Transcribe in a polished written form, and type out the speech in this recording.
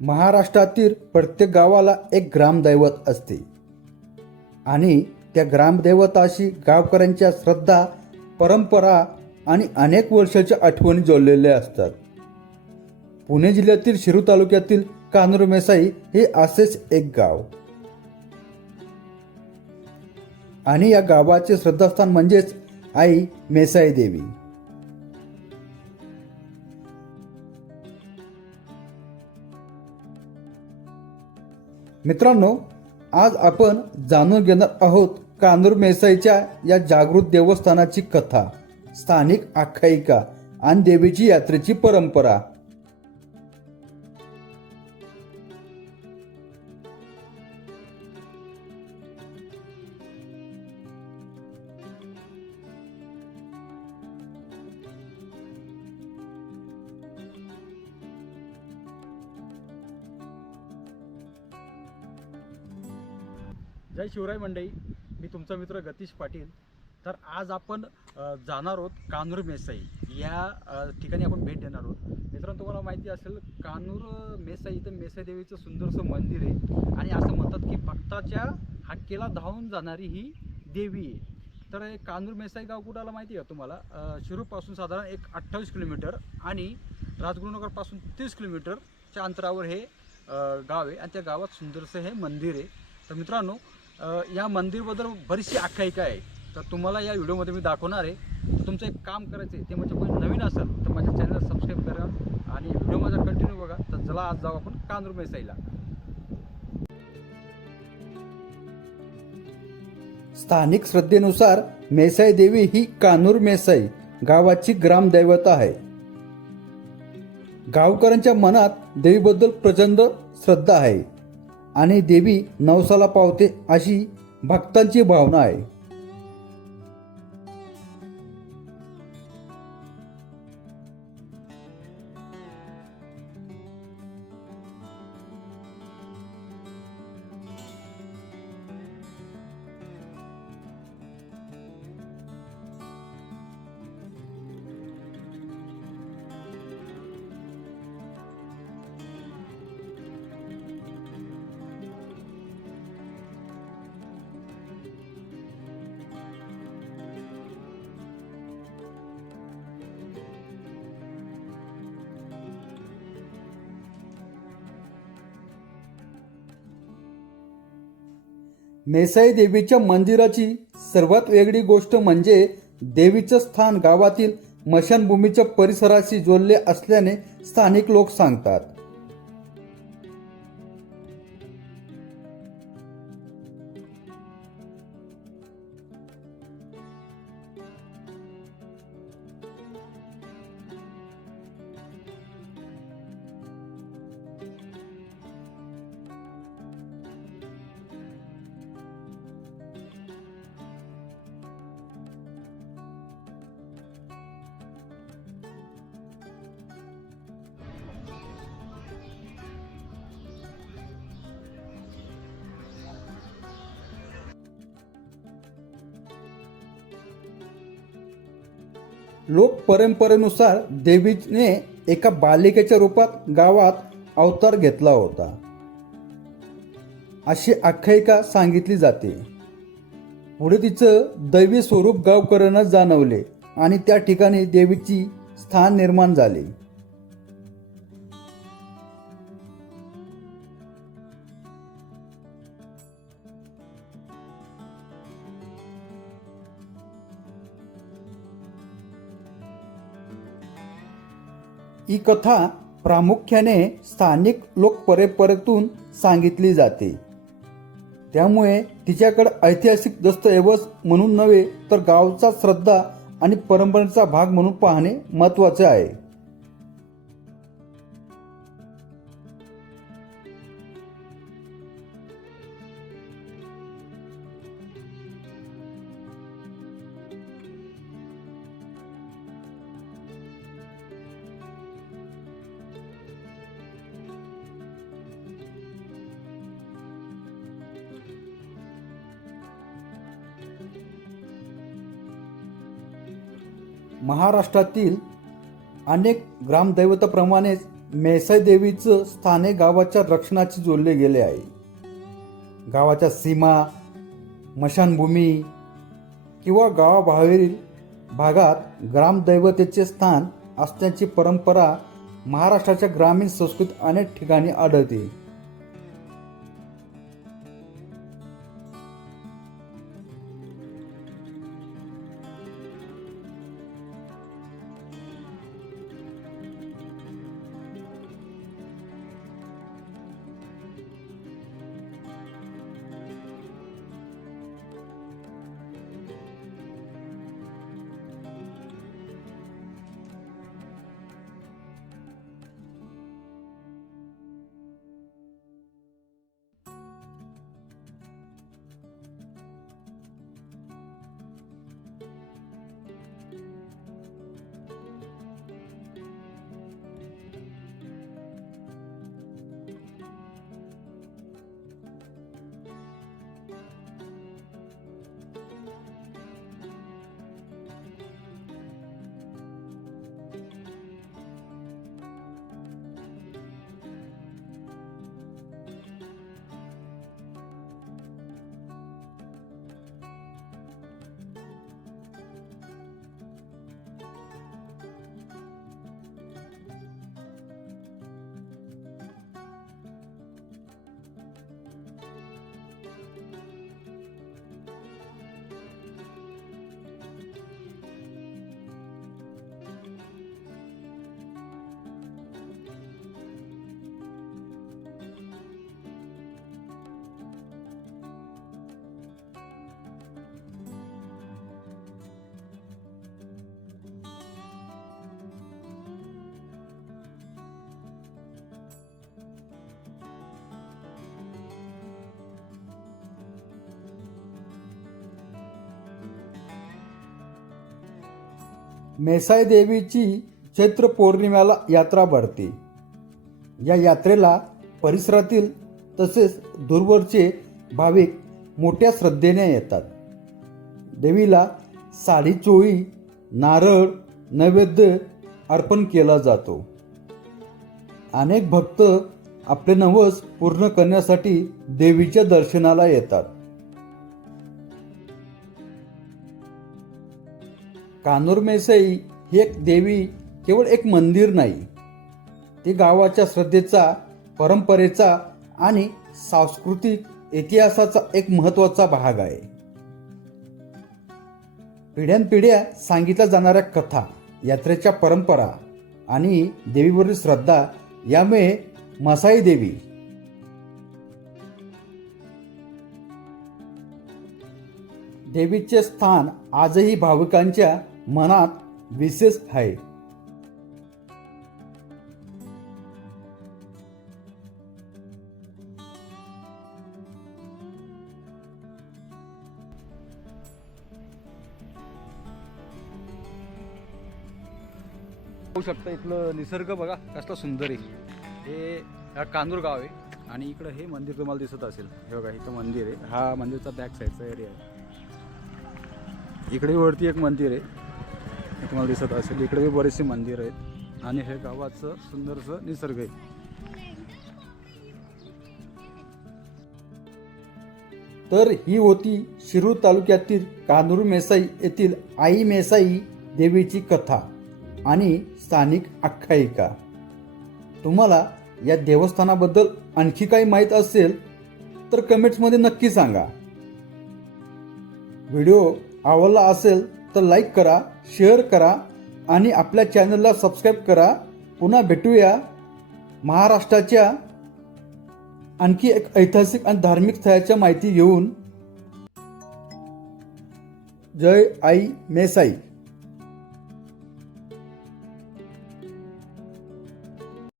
महाराष्ट्रातील प्रत्येक गावाला एक ग्रामदैवत असते आणि त्या ग्रामदैवताशी गावकऱ्यांच्या श्रद्धा, परंपरा आणि अनेक वर्षाच्या आठवणी जोडलेल्या असतात. पुणे जिल्ह्यातील शिरूर तालुक्यातील कान्होर मेसाई हे असेच एक गाव आणि या गावाचे श्रद्धास्थान म्हणजेच आई मेसाई देवी. मित्रांनो, आज आपण जाणून घेणार आहोत कान्होर मेसाईच्या या जागृत देवस्थानाची कथा, स्थानिक आख्यायिका आणि देवीची यात्रेची परंपरा. जय शिवराय मंडळी, मी तुमचा मित्र गतीश पाटील. तर आज आपण जाणार आहोत कान्होर मेसाई या ठिकाणी आपण भेट देणार आहोत. मित्रांनो, तुम्हाला माहिती असेल कान्होर मेसाई इथं मेसाई देवीचं सुंदरसं मंदिर आहे आणि असं म्हणतात की भक्ताच्या हाकेला धावून जाणारी ही देवी आहे. तर हे कान्होर मेसाई गाव कुठं आलं माहिती आहे का तुम्हाला? शिरूरपासून साधारण एक 28 किलोमीटर आणि राजगुरुनगरपासून 30 किलोमीटरच्या अंतरावर हे गाव आहे आणि त्या गावात सुंदरसं हे मंदिर आहे. तर मित्रांनो, या मंदिरबद्दल बरीचशी आख्यायिका आहे, तर तुम्हाला या व्हिडिओमध्ये मी दाखवणार आहे. तर तुमचं एक काम करायचं आहे, ते म्हणजे कोणी नवीन असेल तर माझ्या चॅनलला सबस्क्राईब करा आणि व्हिडिओ माझा कंटिन्यू बघा. तर चला आज जाऊ आपण कान्होर मेसाईला. स्थानिक श्रद्धेनुसार मेसाई देवी ही कान्होर मेसाई गावाची ग्रामदैवत आहे. गावकऱ्यांच्या मनात देवीबद्दल प्रचंड श्रद्धा आहे आणि देवी नवसाला पावते अशी भक्तांची भावना आहे. मेसाई देवीच्या मंदिराची सर्वात वेगळी गोष्ट म्हणजे देवीचं स्थान गावातील स्मशानभूमीच्या परिसराशी जोडले असल्याने स्थानिक लोक सांगतात. लोक परंपरेनुसार देवीने एका बालिकेच्या रूपात गावात अवतार घेतला होता अशी आख्यायिका सांगितली जाते. पुढे तिचं दैवी स्वरूप गावकऱ्यांना जाणवले आणि त्या ठिकाणी देवीची स्थान निर्माण झाले. ही कथा प्रामुख्याने स्थानिक लोक परंपरेतून सांगितली जाते, त्यामुळे तिच्याकडे ऐतिहासिक दस्तऐवज म्हणून नव्हे तर गावचा श्रद्धा आणि परंपरेचा भाग म्हणून पाहणे महत्त्वाचे आहे. महाराष्ट्रातील अनेक ग्रामदैवताप्रमाणेच मेसाई देवीचं स्थाने गावाच्या रक्षणाशी जोडले गेले आहे. गावाच्या सीमा, मशानभूमी किंवा गावाबाहेरील भागात ग्रामदैवतेचे स्थान असण्याची परंपरा महाराष्ट्राच्या ग्रामीण संस्कृतीत अनेक ठिकाणी आढळते. मेसाई देवीची चैत्र पौर्णिमेला यात्रा भरते. या यात्रेला परिसरातील तसेच दूरवरचे भाविक मोठ्या श्रद्धेने येतात. देवीला साडी चोळी, नारळ, नैवेद्य अर्पण केला जातो. अनेक भक्त आपले नवस पूर्ण करण्यासाठी देवीच्या दर्शनाला येतात. कान्होर मेसाई ही एक देवी केवळ एक मंदिर नाही, ती गावाच्या श्रद्धेचा, परंपरेचा आणि सांस्कृतिक इतिहासाचा एक महत्त्वाचा भाग आहे. पिढ्यानपिढ्या सांगितल्या जाणाऱ्या कथा, यात्रेच्या परंपरा आणि देवीवरील श्रद्धा यामुळे मसाई देवी देवीचे स्थान आजही भाविकांच्या मनात विशेष आहे. पाहू शकता इथलं निसर्ग बघा कसला सुंदर आहे. हे कान्होर गाव आहे आणि इकडं हे मंदिर तुम्हाला दिसत असेल. हे बघा इथं मंदिर आहे. हा मंदिरचा बॅक साईडचा एरिया आहे. इकडे वरती एक मंदिर आहे हे तुम्हाला दिसत असेल. इकडे बरेचसे मंदिर आहेत आणि हे गावाचं सुंदरसं निसर्ग आहे. तर ही होती शिरूर तालुक्यातील कान्होर मेसाई येथील आई मेसाई देवीची कथा आणि स्थानिक आख्यायिका. तुम्हाला या देवस्थानाबद्दल आणखी काही माहीत असेल तर कमेंट्समध्ये नक्की सांगा. व्हिडिओ आवडला असेल तर लाईक करा, शेअर करा आणि आपल्या चॅनलला सबस्क्राईब करा. पुन्हा भेटूया महाराष्ट्राच्या आणखी एक ऐतिहासिक आणि धार्मिक स्थळाच्या माहिती घेऊन. जय आई मेसाई.